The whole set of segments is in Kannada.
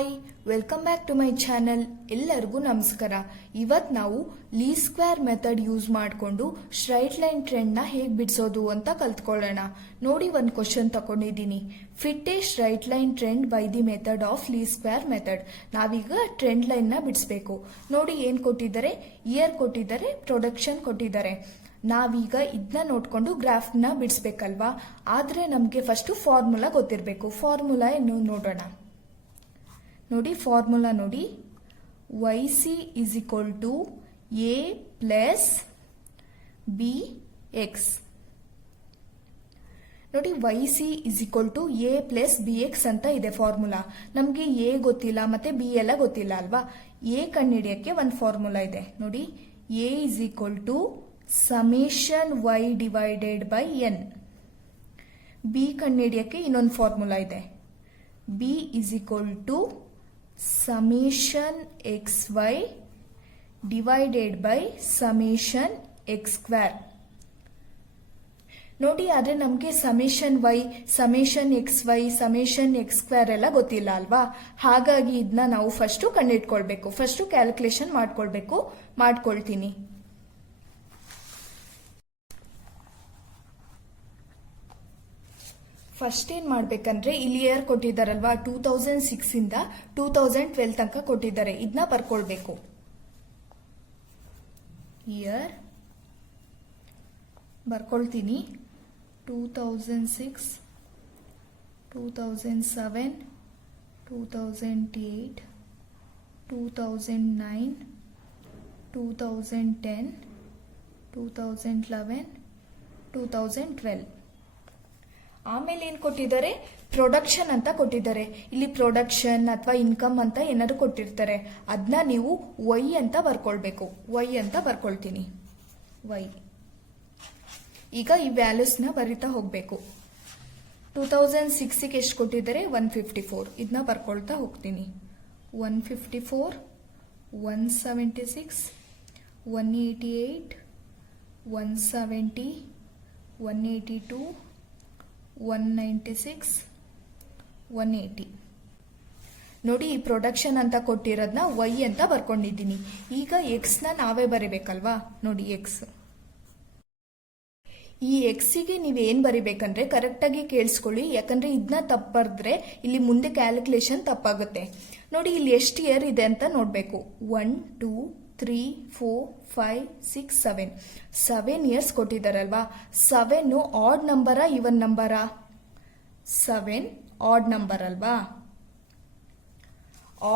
Hi, welcome back to my channel. ಎಲ್ಲರಿಗೂ ನಮಸ್ಕಾರ. ಇವತ್ತು ನಾವು ಲೀಸ್ಟ್ ಸ್ಕ್ವೇರ್ ಮೆಥಡ್ ಯೂಸ್ ಮಾಡಿಕೊಂಡು ಸ್ಟ್ರೈಟ್ ಲೈನ್ ಟ್ರೆಂಡ್ನ ಹೇಗೆ ಬಿಡಿಸೋದು ಅಂತ ಕಲ್ತ್ಕೊಳ್ಳೋಣ. ನೋಡಿ, ಒಂದು ಕ್ವಶನ್ ತಗೊಂಡಿದ್ದೀನಿ. Fit a straight line trend by the method of least square method. ನಾವೀಗ ಟ್ರೆಂಡ್ ಲೈನ್ನ ಬಿಡಿಸ್ಬೇಕು. ನೋಡಿ, ಏನು ಕೊಟ್ಟಿದ್ದಾರೆ, ಇಯರ್ ಕೊಟ್ಟಿದ್ದಾರೆ, ಪ್ರೊಡಕ್ಷನ್ ಕೊಟ್ಟಿದ್ದಾರೆ. ನಾವೀಗ ಇದನ್ನ ನೋಡ್ಕೊಂಡು ಗ್ರಾಫ್ನ ಬಿಡಿಸ್ಬೇಕಲ್ವಾ. ಆದರೆ ನಮಗೆ ಫಸ್ಟು ಫಾರ್ಮುಲಾ ಗೊತ್ತಿರಬೇಕು. ಫಾರ್ಮುಲಾ ಏನು ನೋಡೋಣ. ನೋಡಿ, ಫಾರ್ಮುಲಾ ನೋಡಿ, Y C is equal to A plus B X. ನೋಡಿ, Y C is equal to A plus B X ಅಂತ ಇದೆ ಫಾರ್ಮುಲಾ. ನಮಗೆ ಎ ಗೊತ್ತಿಲ್ಲ ಮತ್ತೆ ಬಿ ಎಲ್ಲ ಗೊತ್ತಿಲ್ಲ ಅಲ್ವಾ. ಎ ಕಂಡುಹಿಡಿಯಕ್ಕೆ ಒಂದು ಫಾರ್ಮುಲಾ ಇದೆ ನೋಡಿ. A is equal to summation Y divided by N. B ಕಂಡುಹಿಡಿಯಕ್ಕೆ ಇನ್ನೊಂದು ಫಾರ್ಮುಲಾ ಇದೆ. B is equal to summation X Y divided by summation X square. ನೋಡಿ, ಆದರೆ ನಮಗೆ summation Y, summation X Y, summation X square ಎಲ್ಲ ಗೊತ್ತಿಲ್ಲ ಅಲ್ವಾ. ಹಾಗಾಗಿ ಇದನ್ನ ನಾವು ಫಸ್ಟು ಕಂಡುಹಿಡ್ಕೊಳ್ಬೇಕು. ಫಸ್ಟು ಕ್ಯಾಲ್ಕುಲೇಷನ್ ಮಾಡ್ಕೊಳ್ತೀನಿ. ಫಸ್ಟ್ ಏನು ಮಾಡಬೇಕಂದ್ರೆ, ಇಲ್ಲಿ ಇಯರ್ ಕೊಟ್ಟಿದ್ದಾರಲ್ವಾ, 2006 ಇಂದ 2012 ತನಕ ಕೊಟ್ಟಿದ್ದಾರೆ. ಇದನ್ನ ಬರ್ಕೊಳ್ಬೇಕು. ಇಯರ್ ಬರ್ಕೊಳ್ತೀನಿ. 2006, 2007, 2008, 2009, 2010, 2011, 2012. ಆಮೇಲೆ ಏನು ಕೊಟ್ಟಿದ್ದಾರೆ, ಪ್ರೊಡಕ್ಷನ್ ಅಂತ ಕೊಟ್ಟಿದ್ದಾರೆ. ಇಲ್ಲಿ ಪ್ರೊಡಕ್ಷನ್ ಅಥವಾ ಇನ್ಕಮ್ ಅಂತ ಏನಾದ್ರು ಕೊಟ್ಟಿರ್ತಾರೆ. ಅದನ್ನ ನೀವು ವೈ ಅಂತ ಬರ್ಕೊಳ್ಬೇಕು. ವೈ ಅಂತ ಬರ್ಕೊಳ್ತೀನಿ. ವೈ. ಈಗ ಈ ವ್ಯಾಲ್ಯೂಸ್ನ ಬರಿತಾ ಹೋಗಬೇಕು. 2006ಗೆ ಎಷ್ಟು ಕೊಟ್ಟಿದ್ದಾರೆ, 154. ಇದನ್ನ ಬರ್ಕೊಳ್ತಾ ಹೋಗ್ತೀನಿ. 154, 176, 188, 170, 182, 196, 180. ನೋಡಿ, ಈ ಪ್ರೊಡಕ್ಷನ್ ಅಂತ ಕೊಟ್ಟಿರೋದನ್ನ ವೈ ಅಂತ ಬರ್ಕೊಂಡಿದ್ದೀನಿ. ಈಗ ಎಕ್ಸ್ನ ನಾವೇ ಬರಿಬೇಕಲ್ವಾ. ನೋಡಿ, ಎಕ್ಸ್. ಈ ಎಕ್ಸಿಗೆ ನೀವೇನು ಬರಿಬೇಕಂದ್ರೆ ಕರೆಕ್ಟಾಗಿ ಕೇಳಿಸ್ಕೊಳ್ಳಿ. ಯಾಕಂದ್ರೆ ಇದನ್ನ ತಪ್ಪು ಬರೆದ್ರೆ ಇಲ್ಲಿ ಮುಂದೆ ಕ್ಯಾಲ್ಕುಲೇಷನ್ ತಪ್ಪಾಗುತ್ತೆ. ನೋಡಿ, ಇಲ್ಲಿ ಎಷ್ಟು ಇಯರ್ ಇದೆ ಅಂತ ನೋಡಬೇಕು. 1, 2, 3, 4, 5, 6, 7. 7 ಇಯರ್ಸ್ ಕೊಟ್ಟಿದ್ದಾರಲ್ವಾ. 7 ಆಡ್ ನಂಬರಾ ಇವನ್ ನಂಬರಾ? 7 ಆಡ್ ನಂಬರ್ ಅಲ್ವಾ.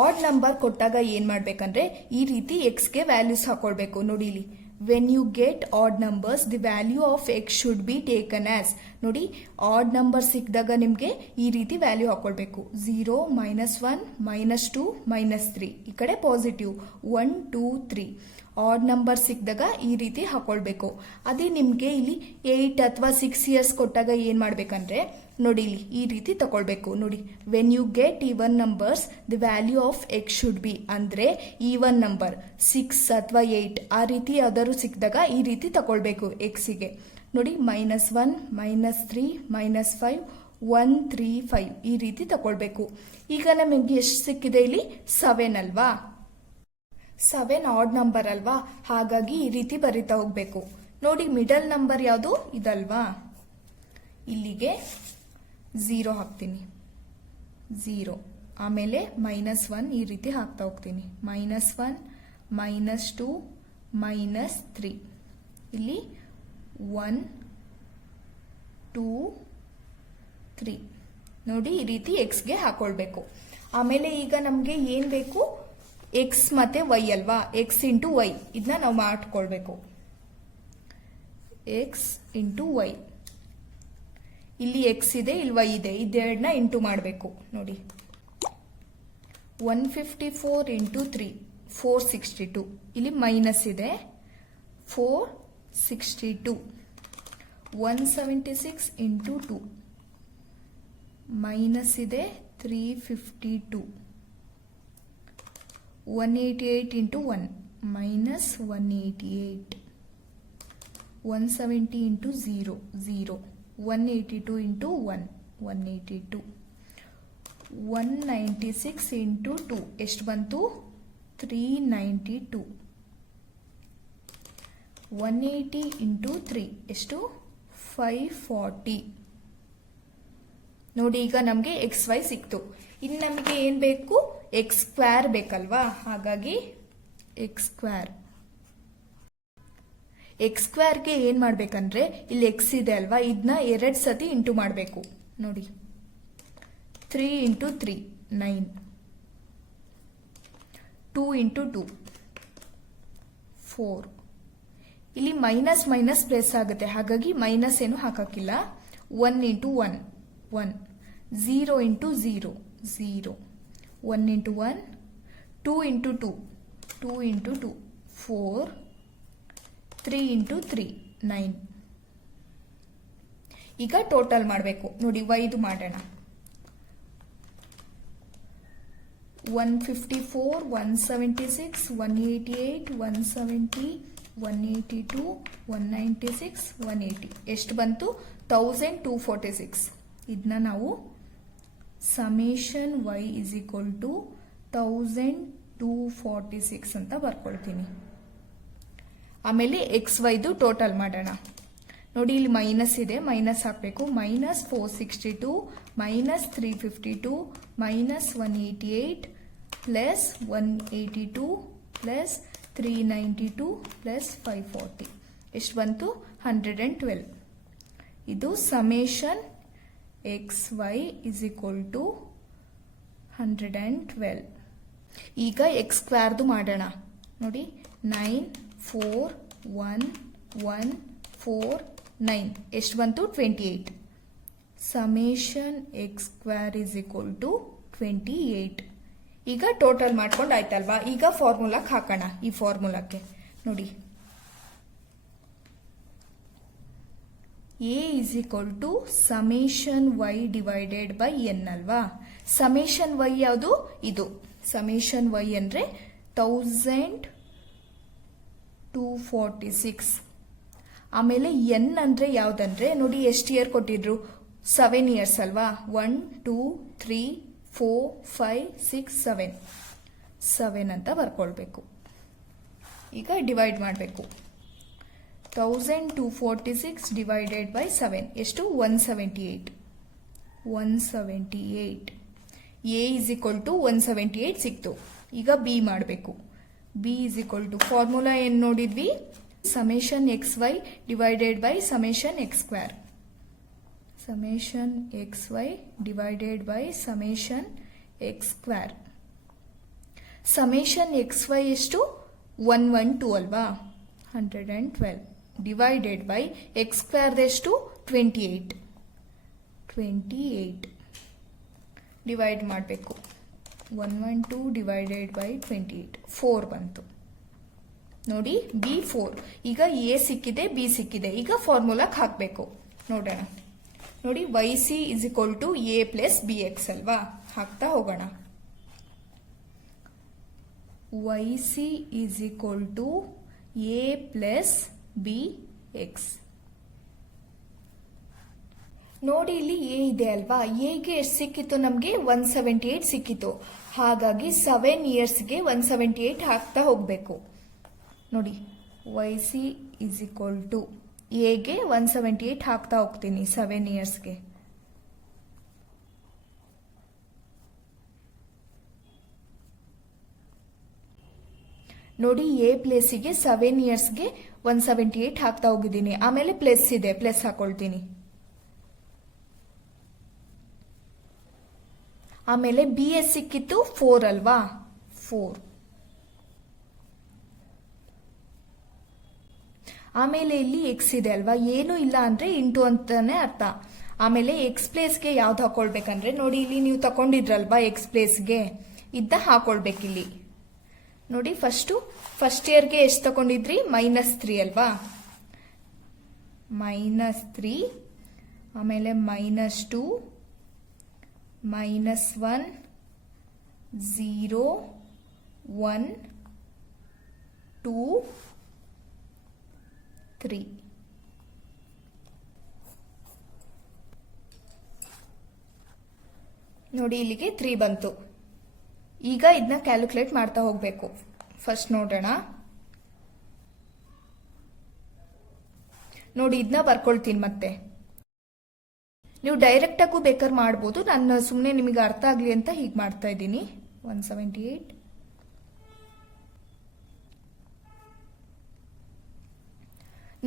ಆಡ್ ನಂಬರ್ ಕೊಟ್ಟಾಗ ಏನ್ ಮಾಡ್ಬೇಕಂದ್ರೆ ಈ ರೀತಿ ಎಕ್ಸ್ಗೆ ವ್ಯಾಲ್ಯೂಸ್ ಹಾಕೊಳ್ಬೇಕು. ನೋಡಿ, ಇಲ್ಲಿ when you get odd numbers the value of x should be taken as. ನೋಡಿ, ಆಡ್ ನಂಬರ್ ಸಿಕ್ಕಿದಾಗ ನಿಮಗೆ ಈ ರೀತಿ ವ್ಯಾಲ್ಯೂ ಹಾಕೊಳ್ಬೇಕು. 0, -1, -2, -3. ಈ ಕಡೆ ಪಾಸಿಟಿವ್ 1, 2, 3. ಆಡ್ ನಂಬರ್ ಸಿಕ್ಕಿದಾಗ ಈ ರೀತಿ ಹಾಕೊಳ್ಬೇಕು. ಅದೇ ನಿಮಗೆ ಇಲ್ಲಿ 8 ಅಥವಾ 6 ಇಯರ್ಸ್ ಕೊಟ್ಟಾಗ ಏನು ಮಾಡಬೇಕಂದ್ರೆ ನೋಡಿ, ಇಲ್ಲಿ ಈ ರೀತಿ ತಗೊಳ್ಬೇಕು. ನೋಡಿ, when you get even numbers the value of x should be, ಅಂದ್ರೆ ಈವನ್ ನಂಬರ್ 6 ಅಥವಾ 8 ಆ ರೀತಿ ಯಾವ್ದಾದ್ರು ಸಿಕ್ಕಿದಾಗ ಈ ರೀತಿ ತಗೊಳ್ಬೇಕು ಎಕ್ಸಿಗೆ. ನೋಡಿ, -1, -3, -5, 1, 3, 5 ಈ ರೀತಿ ತಗೊಳ್ಬೇಕು. ಈಗ ನಮಗೆ ಎಷ್ಟು ಸಿಕ್ಕಿದೆ, ಇಲ್ಲಿ 7 ಅಲ್ವಾ. 7 ಆಡ್ ನಂಬರ್ ಅಲ್ವಾ. ಹಾಗಾಗಿ ಈ ರೀತಿ ಬರಿತಾ ಹೋಗ್ಬೇಕು. ನೋಡಿ, ಮಿಡಲ್ ನಂಬರ್ ಯಾವುದು ಇದಲ್ವಾ. ಇಲ್ಲಿಗೆ 0 ಹಾಕ್ತೀನಿ. 0 ಆಮೇಲೆ -1 ಈ ರೀತಿ ಹಾಕ್ತಾ ಹೋಗ್ತೀನಿ. -1, -2, -3. ಇಲ್ಲಿ 1, 2, 3. ನೋಡಿ, ಈ ರೀತಿ ಎಕ್ಸ್ಗೆ ಹಾಕೊಳ್ಬೇಕು. ಆಮೇಲೆ ಈಗ ನಮಗೆ ಏನು ಬೇಕು, ಎಕ್ಸ್ ಮತ್ತೆ ವೈ ಅಲ್ವಾ. ಎಕ್ಸ್ ಇಂಟು ವೈ ಇದನ್ನ ನಾವು ಮಾಡ್ಕೊಳ್ಬೇಕು. X into y. ಇಲ್ಲಿ ಎಕ್ಸ್ ಇದೆ, ಇಲ್ಲಿ ವೈ ಇದೆ. ಇದೆರಡನ್ನ ಇಂಟು ಮಾಡಬೇಕು. ನೋಡಿ, 154 ಇಂಟು 3 462. ಇಲ್ಲಿ ಮೈನಸ್ ಇದೆ, 462. 176 ಇಂಟು 2 ಮೈನಸ್ ಇದೆ, 352. 188 into 1 minus 188. 170 into 0 0. 182 into 1 182. 196 into 2 ಎಷ್ಟು ಬಂತು? 392. 180 ಇಂಟು 3 ಎಷ್ಟು? 540. ನೋಡಿ ಈಗ ನಮಗೆ ಎಕ್ಸ್ ವೈ ಸಿಕ್ತು. ಇನ್ನು ನಮಗೆ ಏನು ಬೇಕು? ಎಕ್ಸ್ ಸ್ಕ್ವೇರ್ ಬೇಕಲ್ವಾ? ಹಾಗಾಗಿ ಎಕ್ಸ್ ಸ್ಕ್ವೇರ್. ಎಕ್ಸ್ ಸ್ಕ್ವೇರ್ಗೆ ಏನು ಮಾಡಬೇಕಂದ್ರೆ ಇಲ್ಲಿ ಎಕ್ಸ್ ಇದೆ ಅಲ್ವಾ, ಇದನ್ನ 2 ಸತಿ ಇಂಟು ಮಾಡಬೇಕು. ನೋಡಿ 3 ಇಂಟು 3 9, 2 ಇಂಟು 2 4. ಇಲ್ಲಿ ಮೈನಸ್ ಮೈನಸ್ ಪ್ಲಸ್ ಆಗುತ್ತೆ, ಹಾಗಾಗಿ ಮೈನಸ್ ಏನು ಹಾಕಕ್ಕಿಲ್ಲ. 1 into 1 1, 0 into 0 0, 1 into 1, 2 into 2 2 into 2 4, 3 into 3 9. ಈಗ ಟೋಟಲ್ ಮಾಡಬೇಕು. ನೋಡಿ ವೈದು ಮಾಡೋಣ. 154, 176, 188, 170, 182, 196, 180 ಎಷ್ಟು ಬಂತು? 1246. ಇದನ್ನ ನಾವು summation y is equal to 1246 ಅಂತ ಬರ್ಕೊಳ್ತೀನಿ. ಆಮೇಲೆ ಎಕ್ಸ್ ವೈದು ಟೋಟಲ್ ಮಾಡೋಣ. ನೋಡಿ ಇಲ್ಲಿ ಮೈನಸ್ ಇದೆ, ಮೈನಸ್ ಹಾಕಬೇಕು. Minus 462 minus 352 minus 188 plus 182 plus 392 plus 540 ಎಷ್ಟು ಬಂತು? 112. ಇದು summation X y is equal to 112. ಈಗ ಎಕ್ಸ್ ಸ್ಕ್ವೇರ್ದು ಮಾಡೋಣ. ನೋಡಿ 9 4 1 1 4 9 ಎಷ್ಟು ಬಂತು? 28. Summation X square is equal to 28. ಈಗ ಟೋಟಲ್ ಮಾಡ್ಕೊಂಡು ಆಯ್ತಲ್ವಾ? ಈಗ ಫಾರ್ಮುಲಾಕ್ಕೆ ಹಾಕೋಣ. ಈ ಫಾರ್ಮುಲಾಕ್ಕೆ ನೋಡಿ A is equal to summation Y divided by n ಅಲ್ವಾ? ಸಮೇಷನ್ ವೈ ಯಾವುದು? ಇದು ಸಮೇಷನ್ ವೈ ಅಂದರೆ 1246. ಆಮೇಲೆ ಎನ್ ಅಂದರೆ ಯಾವುದಂದ್ರೆ ನೋಡಿ ಎಷ್ಟು ಇಯರ್ ಕೊಟ್ಟಿದ್ರು? 7 ಇಯರ್ಸ್ ಅಲ್ವಾ? 1 2 3 4 5 6 7 7 ಅಂತ ಬರ್ಕೊಳ್ಬೇಕು. ಈಗ ಡಿವೈಡ್ ಮಾಡಬೇಕು. 1246 ಡಿವೈಡೆಡ್ ಬೈ 7 ಎಷ್ಟು? 178. 178. ಎ ಇಸ್ ಈಕ್ವಲ್ ಟು 178 ಸಿಕ್ತು. ಈಗ ಬಿ ಮಾಡಬೇಕು. B is equal to formula ಏನು ನೋಡಿದ್ವಿ? Summation X Y divided by summation X square. Summation X Y divided by summation X square. Summation X y ಎಷ್ಟು? 112 ಅಲ್ವಾ? 112 ಡಿವೈಡೆಡ್ ಬೈ ಎಕ್ಸ್ ಸ್ಕ್ವೇರ್ ಎಷ್ಟು? 28. 28 ಡಿವೈಡ್ ಮಾಡಬೇಕು. 112 ಡಿವೈಡೆಡ್ ಬೈ 28 4 ಬಂತು. ನೋಡಿ ಬಿ 4. ಈಗ ಎ ಸಿಕ್ಕಿದೆ, ಬಿ ಸಿಕ್ಕಿದೆ. ಈಗ ಫಾರ್ಮುಲಾಕ್ಕೆ ಹಾಕಬೇಕು. ನೋಡೋಣ. ನೋಡಿ Y C is equal to A plus B x ಅಲ್ವಾ? ಹಾಕ್ತಾ ಹೋಗೋಣ. Y C is equal to A plus B X. ನೋಡಿ ಇಲ್ಲಿ ಎ ಇದೆ ಅಲ್ವಾ? ಎಗೆ ಎಷ್ಟು ಸಿಕ್ಕಿತ್ತು? ನಮಗೆ 178 ಸಿಕ್ಕಿತ್ತು. ಹಾಗಾಗಿ 7 ಇಯರ್ಸ್ಗೆ 178 ಹಾಕ್ತಾ ಹೋಗಬೇಕು. ನೋಡಿ Y C is equal to ಎಗೆ 178 ಹಾಕ್ತಾ ಹೋಗ್ತೀನಿ 7 ಇಯರ್ಸ್ಗೆ. ನೋಡಿ ಎ ಪ್ಲೇಸಿಗೆ 7 ಇಯರ್ಸ್ಗೆ 178 ಹಾಕ್ತಾ ಹೋಗಿದ್ದೀನಿ. ಆಮೇಲೆ ಪ್ಲಸ್ ಇದೆ, ಪ್ಲಸ್ ಹಾಕೊಳ್ತೀನಿ. ಆಮೇಲೆ ಬಿ ಎಸ್ ಸಿಕ್ಕಿತ್ತು 4 ಅಲ್ವಾ? 4. ಆಮೇಲೆ ಇಲ್ಲಿ ಎಕ್ಸ್ ಇದೆ ಅಲ್ವಾ? ಏನು ಇಲ್ಲ ಅಂದ್ರೆ ಇಂಟು ಅಂತಾನೆ ಅರ್ಥ. ಆಮೇಲೆ ಎಕ್ಸ್ ಪ್ಲೇಸ್ಗೆ ಯಾವ್ದು ಹಾಕೊಳ್ಬೇಕಂದ್ರೆ ನೋಡಿ ಇಲ್ಲಿ ನೀವು ತಗೊಂಡಿದ್ರಲ್ವಾ ಎಕ್ಸ್ ಪ್ಲೇಸ್ಗೆ ಇದ್ದ ಹಾಕೊಳ್ಬೇಕಿಲ್ಲಿ. ನೋಡಿ ಫಸ್ಟ್ ಇಯರ್ಗೆ ಎಷ್ಟು ತಗೊಂಡಿದ್ರಿ? -3 ಅಲ್ವಾ? -3. ಆಮೇಲೆ -2 -1 0 1 2 3. ನೋಡಿ ಇಲ್ಲಿಗೆ 3 ಬಂತು. ಈಗ ಇದನ್ನ ಕ್ಯಾಲ್ಕುಲೇಟ್ ಮಾಡ್ತಾ ಹೋಗ್ಬೇಕು. ಫಸ್ಟ್ ನೋಡೋಣ. ನೋಡಿ ಇದನ್ನ ಬರ್ಕೊಳ್ತೀನಿ ಮತ್ತೆ. ನೀವು ಡೈರೆಕ್ಟ್ ಆಗೂ ಬೇಕಾದ್ರೆ ಮಾಡ್ಬೋದು, ನಾನು ಸುಮ್ಮನೆ ನಿಮಗೆ ಅರ್ಥ ಆಗಲಿ ಅಂತ ಹೀಗೆ ಮಾಡ್ತಾ ಇದ್ದೀನಿ. 178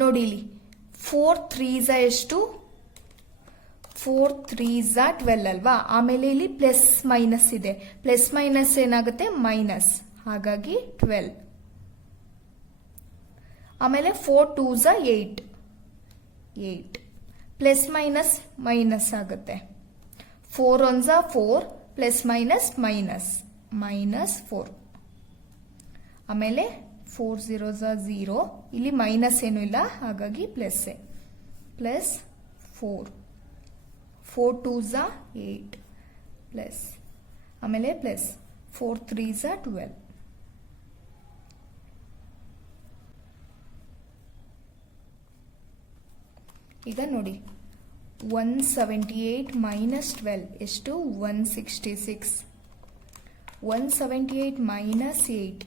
ನೋಡಿ ಇಲ್ಲಿ 4 3s ಎಷ್ಟು? 4 3s 12 ಅಲ್ವಾ. ಆಮೇಲೆ ಇಲ್ಲಿ ಪ್ಲಸ್ ಮೈನಸ್ ಇದೆ, ಪ್ಲಸ್ ಮೈನಸ್ ಏನಾಗುತ್ತೆ ಮೈನಸ್, ಹಾಗಾಗಿ 12. ಆಮೇಲೆ 4 2s 8 8 ಪ್ಲಸ್ ಮೈನಸ್ ಮೈನಸ್ ಆಗುತ್ತೆ. 4 1s 4 plus minus minus minus 4. ಆಮೇಲೆ 4 0s 0, ಇಲ್ಲಿ ಮೈನಸ್ ಏನೂ ಇಲ್ಲ ಹಾಗಾಗಿ ಪ್ಲಸ್ ಪ್ಲಸ್ 4 4 2s 8 ಪ್ಲಸ್ ಆಮೇಲೆ ಪ್ಲಸ್ 4 3s 12. ಈಗ ನೋಡಿ 178 ಮೈನಸ್ 12 ಎಷ್ಟು? 166. 178 minus 8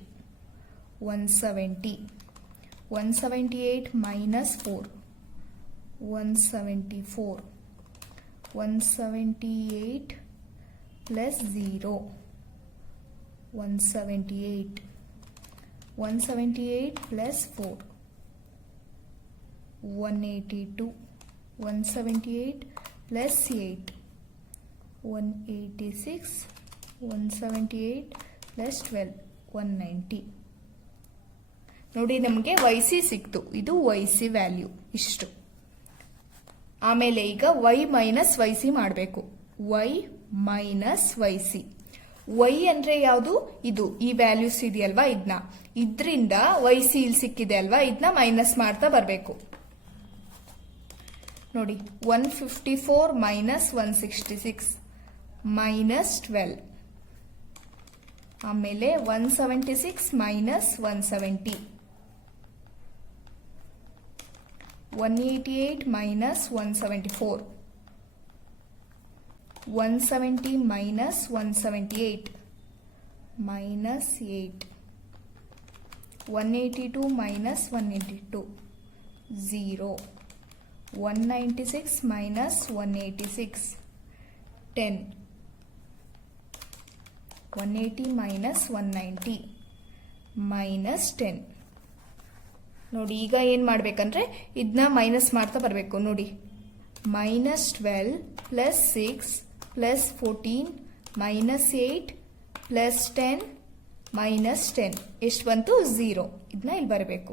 170. 178 minus 4 174. 178 plus 0 178. 178 plus 4 182. 178 plus 8 186. 178 plus 12 190. ನೋಡಿ ನಮಗೆ YC ಸಿಕ್ತು. ಇದು YC ವ್ಯಾಲ್ಯೂ ಇಷ್ಟು. ಆಮೇಲೆ ಈಗ Y ಮೈನಸ್ YC ಮಾಡಬೇಕು. Y minus YC. Y ಅಂದ್ರೆ ಯಾವುದು? ಇದು ಈ ವ್ಯಾಲ್ಯೂಸ್ ಇದೆಯಲ್ವಾ, ಇದನ್ನ ಇದರಿಂದ YC ಇಲ್ಲಿ ಸಿಕ್ಕಿದೆ ಅಲ್ವಾ, ಇದನ್ನ ಮೈನಸ್ ಮಾಡ್ತಾ ಬರಬೇಕು. ನೋಡಿ 154 ಮೈನಸ್ 166 ಮೈನಸ್ 12. ಆಮೇಲೆ 176 minus 170. 188 minus 174. 170 minus 178 minus 8. 182 minus 182 0. 196 minus 186 10. 180 minus 190 minus 10. ನೋಡಿ ಈಗ ಏನು ಮಾಡಬೇಕಂದ್ರೆ ಇದನ್ನ ಮೈನಸ್ ಮಾಡ್ತಾ ಬರಬೇಕು. ನೋಡಿ minus 12 plus 6 plus 14 minus 8 plus 10 minus 10 ಎಷ್ಟು ಬಂತು? 0. ಇದನ್ನ ಇಲ್ಲಿ ಬರಬೇಕು.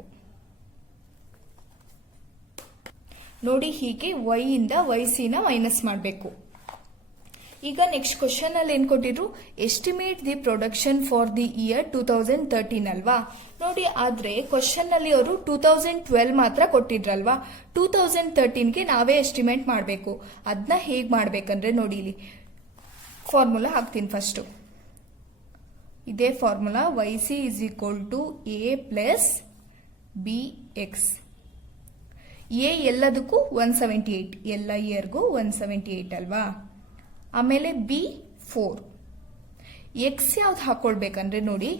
ನೋಡಿ ಹೀಗೆ Y ಇಂದ YC ನ ಮೈನಸ್ ಮಾಡಬೇಕು. ಈಗ ನೆಕ್ಸ್ಟ್ ಕ್ವಶನ್ ಅಲ್ಲಿ ಏನ್ ಕೊಟ್ಟಿದ್ರು? Estimate the production for the year 2013 ಅಲ್ವಾ. ನೋಡಿ ಆದ್ರೆ ಕ್ವಶನ್ ಅಲ್ಲಿ ಅವರು 2012 ಮಾತ್ರ ಕೊಟ್ಟಿದ್ರಲ್ವಾ. 2013ಗೆ ನಾವೇ ಎಸ್ಟಿಮೇಟ್ ಮಾಡಬೇಕು. ಅದನ್ನ ಹೇಗ್ ಮಾಡ್ಬೇಕಂದ್ರೆ ನೋಡಿ ಇಲ್ಲಿ ಫಾರ್ಮುಲಾ ಹಾಕ್ತೀನಿ ಫಸ್ಟ್. ಇದೇ formula YC is equal to A plus BX. A ಎಲ್ಲದಕ್ಕೂ 178, ಎಲ್ಲ ಇಯರ್ಗೂ 178 ಅಲ್ವಾ. ಆಮೇಲೆ ಬಿ 4. ಎಕ್ಸ್ ಯಾವ್ದು ಹಾಕೊಳ್ಬೇಕಂದ್ರೆ ನೋಡಿ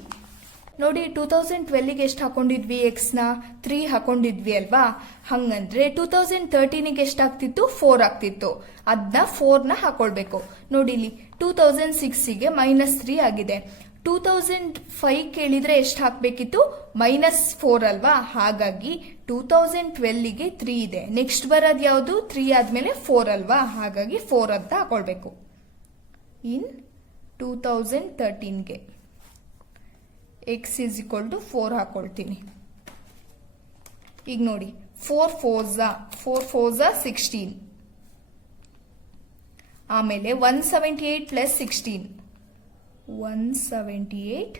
2012ಗೆ ಎಷ್ಟು ಹಾಕೊಂಡಿದ್ವಿ? ಎಕ್ಸ್ನ 3 ಹಾಕೊಂಡಿದ್ವಿ ಅಲ್ವಾ. ಹಂಗಂದ್ರೆ 2013ಗೆ ಎಷ್ಟಾಗ್ತಿತ್ತು? 4 ಆಗ್ತಿತ್ತು. ಅದನ್ನ 4ನ ಹಾಕೊಳ್ಬೇಕು. ನೋಡಿ ಇಲ್ಲಿ 2006ಗೆ -3 ಆಗಿದೆ. 2005 ಕೇಳಿದ್ರೆ ಎಷ್ಟು ಹಾಕ್ಬೇಕಿತ್ತು? -4 ಅಲ್ವಾ. ಹಾಗಾಗಿ 2012ಗೆ 3 ಇದೆ. ನೆಕ್ಸ್ಟ್ ಬರೋದು ಯಾವುದು? 3 ಆದ್ಮೇಲೆ 4 ಅಲ್ವಾ. ಹಾಗಾಗಿ 4 ಅಂತ ಹಾಕೊಳ್ಬೇಕು. ಇನ್ 2013ಗೆ x is equal to 4 ಹಾಕೊಳ್ತೀನಿ. ಈಗ ನೋಡಿ 4 4s 16. ಆಮೇಲೆ 178 ಪ್ಲಸ್ 16. 178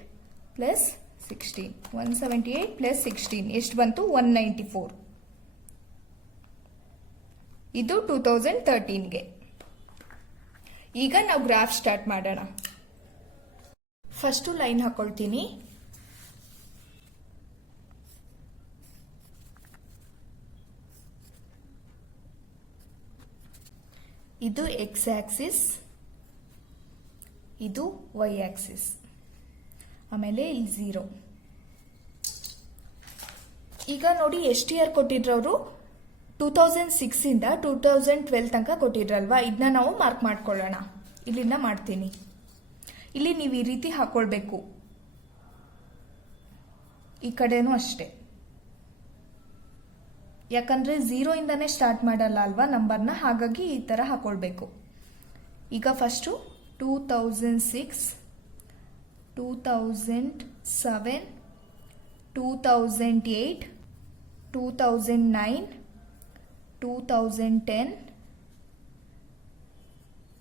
ಪ್ಲಸ್ 16. 178 ಪ್ಲಸ್ 16 ಎಷ್ಟು ಬಂತು? 194. ಇದು 2013ಗೆ. ಈಗ ನಾವು ಗ್ರಾಫ್ ಸ್ಟಾರ್ಟ್ ಮಾಡೋಣ. ಫಸ್ಟ್ ಲೈನ್ ಹಾಕೊಳ್ತೀನಿ. ಇದು ಎಕ್ಸ್ ಆಕ್ಸಿಸ್, ಇದು ವೈ ಆಕ್ಸಿಸ್, ಆಮೇಲೆ ಇಲ್ಲಿ 0. ಈಗ ನೋಡಿ ಎಷ್ಟು ಇಯರ್ ಕೊಟ್ಟಿದ್ರು ಅವರು, 2006 ಇಂದ 2012 ತನಕ ಕೊಟ್ಟಿದ್ರಲ್ವಾ. ಇದನ್ನ ನಾವು ಮಾರ್ಕ್ ಮಾಡ್ಕೊಳ್ಳೋಣ. ಇಲ್ಲಿಂದ ಮಾಡ್ತೀನಿ. ಇಲ್ಲಿ ನೀವು ಈ ರೀತಿ ಹಾಕೊಳ್ಬೇಕು, ಈ ಕಡೆನೂ ಅಷ್ಟೇ, ಯಾಕಂದ್ರೆ 0 ಇಂದಾನೇ ಸ್ಟಾರ್ಟ್ ಮಾಡಲ್ಲ ಅಲ್ವಾ ನಂಬರ್ನ, ಹಾಗಾಗಿ ಈ ತರ ಹಾಕೊಳ್ಬೇಕು. ಈಗ ಫಸ್ಟು 2006, 2007, 2008, 2009, 2010,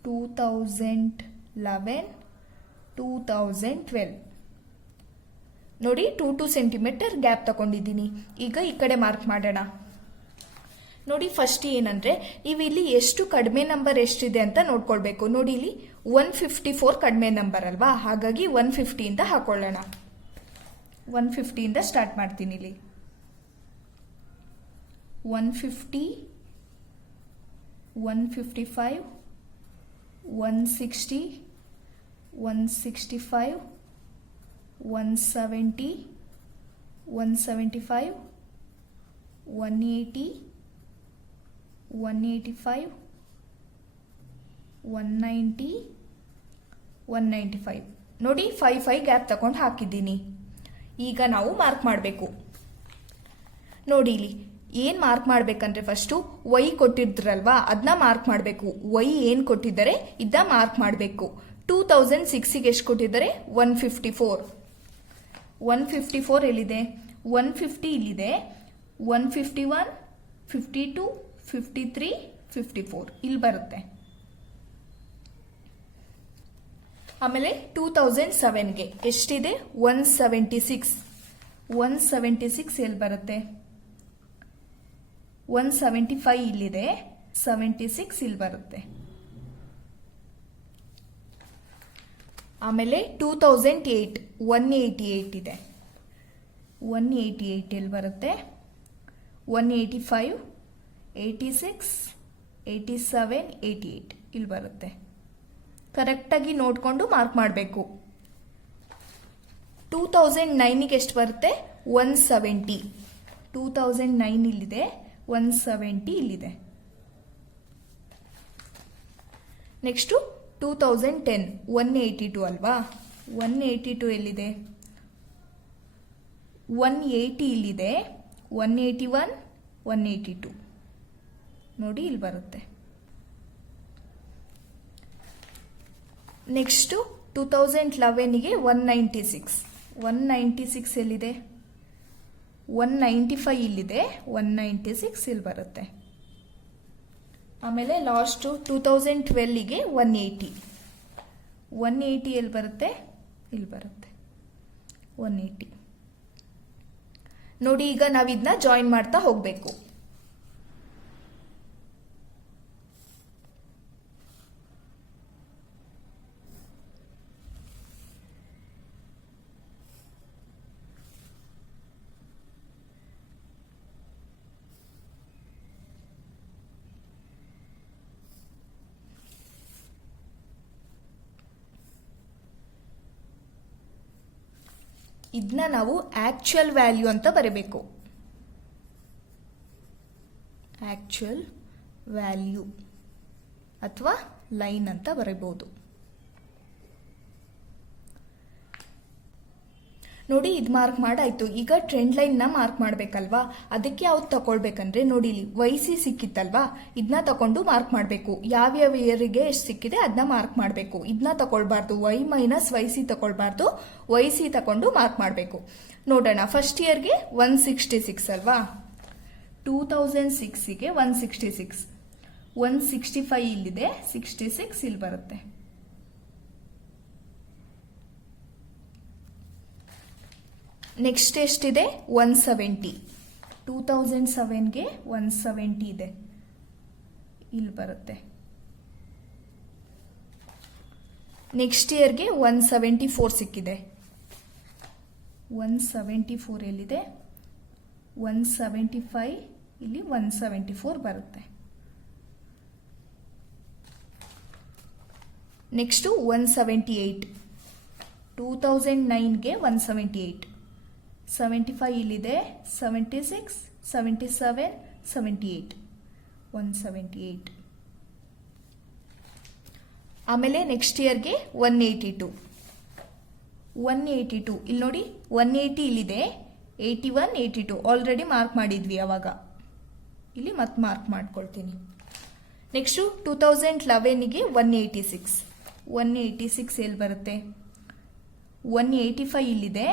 2011, 2012. ನೋಡಿ 2 ಸೆಂಟಿಮೀಟರ್ ಗ್ಯಾಪ್ ತಗೊಂಡಿದ್ದೀನಿ. ಈಗ ಈ ಕಡೆ ಮಾರ್ಕ್ ಮಾಡೋಣ. ನೋಡಿ ಫಸ್ಟ್ ಏನಂದ್ರೆ, ನೀವು ಇಲ್ಲಿ ಎಷ್ಟು ಕಡಿಮೆ ನಂಬರ್ ಎಷ್ಟಿದೆ ಅಂತ ನೋಡ್ಕೊಳ್ಬೇಕು. ನೋಡಿ ಇಲ್ಲಿ 154 ಕಡಿಮೆ ನಂಬರ್ ಅಲ್ವಾ, ಹಾಗಾಗಿ 150 ಇಂದ ಹಾಕೊಳ್ಳೋಣ. 150 ಇಂದ ಸ್ಟಾರ್ಟ್ ಮಾಡ್ತೀನಿ. ಇಲ್ಲಿ 150, 155, 160, 165, 170, 175, 180, 185, 190, 195. ನೋಡಿ 5 ಗ್ಯಾಪ್ ತಗೊಂಡು ಹಾಕಿದ್ದೀನಿ. ಈಗ ನಾವು ಮಾರ್ಕ್ ಮಾಡಬೇಕು. ನೋಡಿ ಇಲ್ಲಿ ಏನು ಮಾರ್ಕ್ ಮಾಡಬೇಕಂದ್ರೆ, ಫಸ್ಟು ವೈ ಕೊಟ್ಟಿದ್ರಲ್ವಾ ಅದನ್ನ ಮಾರ್ಕ್ ಮಾಡಬೇಕು. ವೈ ಏನು ಕೊಟ್ಟಿದ್ದಾರೆ ಇದನ್ನ ಮಾರ್ಕ್ ಮಾಡಬೇಕು. 2006ಗೆ ಎಷ್ಟು ಕೊಟ್ಟಿದ್ದಾರೆ? 154. 154 ಎಲ್ಲಿದೆ? 150 ಇಲ್ಲಿದೆ. 151, 52, 53, 54 ಇಲ್ಲಿ ಬರುತ್ತೆ. ಆಮೇಲೆ 2007ಗೆ ಎಷ್ಟಿದೆ? 176. 176 ಎಲ್ಲಿ ಬರುತ್ತೆ? 175 ಇಲ್ಲಿದೆ. 76 ಇಲ್ಲಿ ಬರುತ್ತೆ. ಆಮೇಲೆ 2008 188 ಇದೆ. 188 ಎಲ್ಲಿ ಬರುತ್ತೆ? 185, 86, 87, 88 ಇಲ್ಲಿ ಬರುತ್ತೆ. ಕರೆಕ್ಟಾಗಿ ನೋಡಿಕೊಂಡು ಮಾರ್ಕ್ ಮಾಡಬೇಕು. 2009ಗೆ ಎಷ್ಟು ಬರುತ್ತೆ? 170. 2009 ಇಲ್ಲಿದೆ. 170 ಇಲ್ಲಿದೆ. ನೆಕ್ಸ್ಟು 2010 182 ಅಲ್ವಾ. 182 ಎಲ್ಲಿದೆ? 180 ಇಲ್ಲಿದೆ. 181, 182 ನೋಡಿ ಇಲ್ಲಿ ಬರುತ್ತೆ. ನೆಕ್ಸ್ಟು 2011ಗೆ 196. 196 ಎಲ್ಲಿದೆ? 195 ಇಲ್ಲಿದೆ. 196 ಇಲ್ಲಿ ಬರುತ್ತೆ. ಆಮೇಲೆ ಲಾಸ್ಟು 2012ಗೆ 180. 180 ಎಲ್ಲಿ ಬರುತ್ತೆ? ಇಲ್ಲಿ ಬರುತ್ತೆ. 180 ನೋಡಿ. ಈಗ ನಾವು ಇದನ್ನ ಜಾಯಿನ್ ಮಾಡ್ತಾ ಹೋಗಬೇಕು. ಇದನ್ನ ನಾವು ಆಕ್ಚುಯಲ್ ವ್ಯಾಲ್ಯೂ ಅಂತ ಬರೀಬೇಕು. ಆಕ್ಚುಯಲ್ ವ್ಯಾಲ್ಯೂ ಅಥವಾ ಲೈನ್ ಅಂತ ಬರೀಬಹುದು. ನೋಡಿ ಇದು ಮಾರ್ಕ್ ಮಾಡಾಯ್ತು. ಈಗ ಟ್ರೆಂಡ್ ಲೈನ್ನ ಮಾರ್ಕ್ ಮಾಡಬೇಕಲ್ವಾ, ಅದಕ್ಕೆ ಯಾವ್ದು ತಗೊಳ್ಬೇಕಂದ್ರೆ ನೋಡಿ ಇಲ್ಲಿ ವೈ ಸಿ ಸಿಕ್ಕಿತ್ತಲ್ವಾ, ಇದನ್ನ ತಗೊಂಡು ಮಾರ್ಕ್ ಮಾಡಬೇಕು. ಯಾವ್ಯಾವ ಇಯರಿಗೆ ಎಷ್ಟು ಸಿಕ್ಕಿದೆ ಅದನ್ನ ಮಾರ್ಕ್ ಮಾಡಬೇಕು. ಇದನ್ನ ತಗೊಳ್ಬಾರ್ದು, ವೈ ಮೈನಸ್ ವೈ ಸಿ ತಗೊಳ್ಬಾರ್ದು, ವೈ ಸಿ ತಗೊಂಡು ಮಾರ್ಕ್ ಮಾಡಬೇಕು. ನೋಡೋಣ. ಫಸ್ಟ್ ಇಯರ್ಗೆ 166 ಅಲ್ವಾ. 2006ಗೆ 166, 165 ಇಲ್ಲಿದೆ, 66 ಇಲ್ಲಿ ಬರುತ್ತೆ. ನೆಕ್ಸ್ಟ್ ಎಷ್ಟಿದೆ? 170. 2007ಗೆ 170 ಇದೆ, ಇಲ್ಲಿ ಬರುತ್ತೆ. ನೆಕ್ಸ್ಟ್ ಇಯರ್ಗೆ 174 ಸಿಕ್ಕಿದೆ. 174 ಎಲ್ಲಿದೆ? 175 ಇಲ್ಲಿ 174 ಬರುತ್ತೆ. ನೆಕ್ಸ್ಟು 178, 2009ಗೆ 178, 75 ಇಲ್ಲಿದೆ, 76, 77, 78, 178. ಆಮೇಲೆ ನೆಕ್ಸ್ಟ್ ಇಯರ್ಗೆ 182, 182 ಇಲ್ಲಿ ನೋಡಿ, 180 ಇಲ್ಲಿದೆ, 81, 82 ಆಲ್ರೆಡಿ ಮಾರ್ಕ್ ಮಾಡಿದ್ವಿ ಅವಾಗ, ಇಲ್ಲಿ ಮತ್ತೆ ಮಾರ್ಕ್ ಮಾಡ್ಕೊಳ್ತೀನಿ. ನೆಕ್ಸ್ಟು 2011ಗೆ 186, 186 ಎಲ್ಲಿ ಬರುತ್ತೆ, 185 ಇಲ್ಲಿದೆ,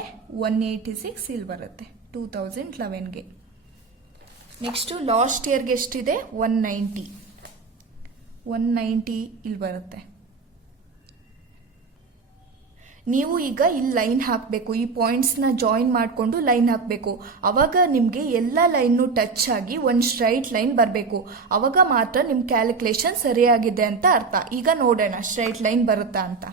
186 ಇಲ್ಲಿ ಬರುತ್ತೆ 2011ಗೆ. ನೆಕ್ಸ್ಟು ಲಾಸ್ಟ್ ಇಯರ್ಗೆ ಎಷ್ಟಿದೆ, 190, 190 ಇಲ್ಲಿ ಬರುತ್ತೆ. ನೀವು ಈಗ ಇಲ್ಲಿ ಲೈನ್ ಹಾಕಬೇಕು, ಈ ಪಾಯಿಂಟ್ಸ್ನ ಜಾಯಿನ್ ಮಾಡಿಕೊಂಡು ಲೈನ್ ಹಾಕಬೇಕು. ಅವಾಗ ನಿಮಗೆ ಎಲ್ಲ ಲೈನ್ನು ಟಚ್ ಆಗಿ ಒಂದು ಸ್ಟ್ರೈಟ್ ಲೈನ್ ಬರಬೇಕು. ಅವಾಗ ಮಾತ್ರ ನಿಮ್ಮ ಕ್ಯಾಲ್ಕುಲೇಷನ್ ಸರಿಯಾಗಿದೆ ಅಂತ ಅರ್ಥ. ಈಗ ನೋಡೋಣ ಸ್ಟ್ರೈಟ್ ಲೈನ್ ಬರುತ್ತಾ ಅಂತ.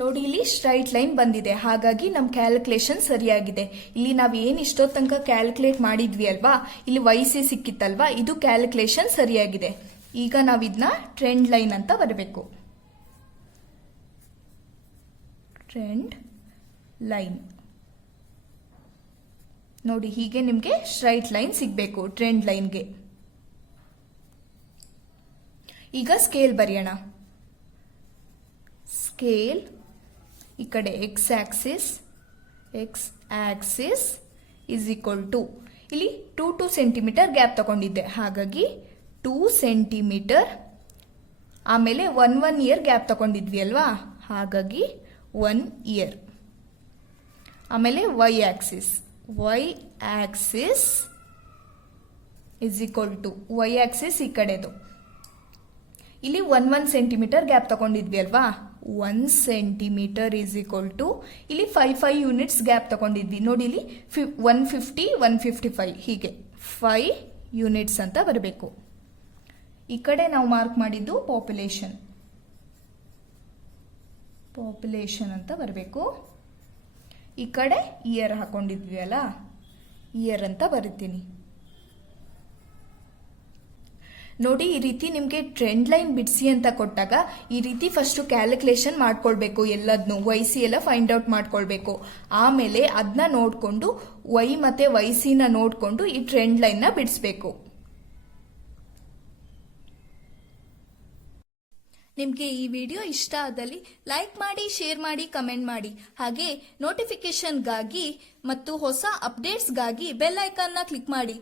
ನೋಡಿ ಇಲ್ಲಿ ಸ್ಟ್ರೈಟ್ ಲೈನ್ ಬಂದಿದೆ, ಹಾಗಾಗಿ ನಮ್ಮ ಕ್ಯಾಲ್ಕುಲೇಷನ್ ಸರಿಯಾಗಿದೆ. ಇಲ್ಲಿ ನಾವು ಏನು ಇಷ್ಟೋ ತನಕ ಕ್ಯಾಲ್ಕುಲೇಟ್ ಮಾಡಿದ್ವಿ ಅಲ್ವಾ, ಇಲ್ಲಿ ವಯಸ್ಸೇ ಸಿಕ್ಕಿತ್ತಲ್ವಾ, ಇದು ಕ್ಯಾಲ್ಕುಲೇಷನ್ ಸರಿಯಾಗಿದೆ. ಈಗ ನಾವು ಇದನ್ನ ಟ್ರೆಂಡ್ ಲೈನ್ ಅಂತ ಬರಬೇಕು. ಟ್ರೆಂಡ್ ಲೈನ್ ನೋಡಿ, ಹೀಗೆ ನಿಮಗೆ ಸ್ಟ್ರೈಟ್ ಲೈನ್ ಸಿಗಬೇಕು ಟ್ರೆಂಡ್ ಲೈನ್ಗೆ. ಈಗ ಸ್ಕೇಲ್ ಬರೆಯೋಣ. ಸ್ಕೇಲ್ ಈ ಕಡೆ x axis is equal to, ಇಲ್ಲಿ 2 ಸೆಂಟಿಮೀಟರ್ ಗ್ಯಾಪ್ ತಗೊಂಡಿದ್ದೆ, ಹಾಗಾಗಿ 2 ಸೆಂಟಿಮೀಟರ್. ಆಮೇಲೆ 1 ಇಯರ್ ಗ್ಯಾಪ್ ತಗೊಂಡಿದ್ವಿ ಅಲ್ವಾ, ಹಾಗಾಗಿ 1 ಇಯರ್. ಆಮೇಲೆ y axis is equal to, y axis ಈ ಕಡೆದು, ಇಲ್ಲಿ 1 ಸೆಂಟಿಮೀಟರ್ ಗ್ಯಾಪ್ ತಗೊಂಡಿದ್ವಿ ಅಲ್ವಾ, 1 ಸೆಂಟಿಮೀಟರ್ ಈಸ್ ಈಕ್ವಲ್ ಟು, ಇಲ್ಲಿ 5 ಯೂನಿಟ್ಸ್ ಗ್ಯಾಪ್ ತಗೊಂಡಿದ್ವಿ ನೋಡಿ, ಇಲ್ಲಿ 150, 155 ಹೀಗೆ 5 ಯೂನಿಟ್ಸ್ ಅಂತ ಬರಬೇಕು. ಈ ಕಡೆ ನಾವು ಮಾರ್ಕ್ ಮಾಡಿದ್ದು ಪಾಪ್ಯುಲೇಷನ್ ಅಂತ ಬರಬೇಕು. ಈ ಕಡೆ ಇಯರ್ ಹಾಕೊಂಡಿದ್ವಿ ಅಲ್ಲ, ಇಯರ್ ಅಂತ ಬರೀತೀನಿ. ನೋಡಿ, ಈ ರೀತಿ ನಿಮಗೆ ಟ್ರೆಂಡ್ ಲೈನ್ ಬಿಡಿಸಿ ಅಂತ ಕೊಟ್ಟಾಗ ಈ ರೀತಿ ಫಸ್ಟು ಕ್ಯಾಲ್ಕುಲೇಷನ್ ಮಾಡ್ಕೊಳ್ಬೇಕು, ಎಲ್ಲದನ್ನು ವೈಸಿ ಎಲ್ಲ ಫೈಂಡ್ ಔಟ್ ಮಾಡ್ಕೊಳ್ಬೇಕು. ಆಮೇಲೆ ಅದನ್ನ ನೋಡಿಕೊಂಡು ವೈ ಮತ್ತು ವೈಸಿನ ನೋಡಿಕೊಂಡು ಈ ಟ್ರೆಂಡ್ ಲೈನ್ನ ಬಿಡಿಸ್ಬೇಕು. ನಿಮಗೆ ಈ ವಿಡಿಯೋ ಇಷ್ಟ ಆದಲ್ಲಿ ಲೈಕ್ ಮಾಡಿ, ಶೇರ್ ಮಾಡಿ, ಕಮೆಂಟ್ ಮಾಡಿ. ಹಾಗೆ ನೋಟಿಫಿಕೇಶನ್ಗಾಗಿ ಮತ್ತು ಹೊಸ ಅಪ್ಡೇಟ್ಸ್ಗಾಗಿ ಬೆಲ್ ಐಕಾನ್ನ ಕ್ಲಿಕ್ ಮಾಡಿ.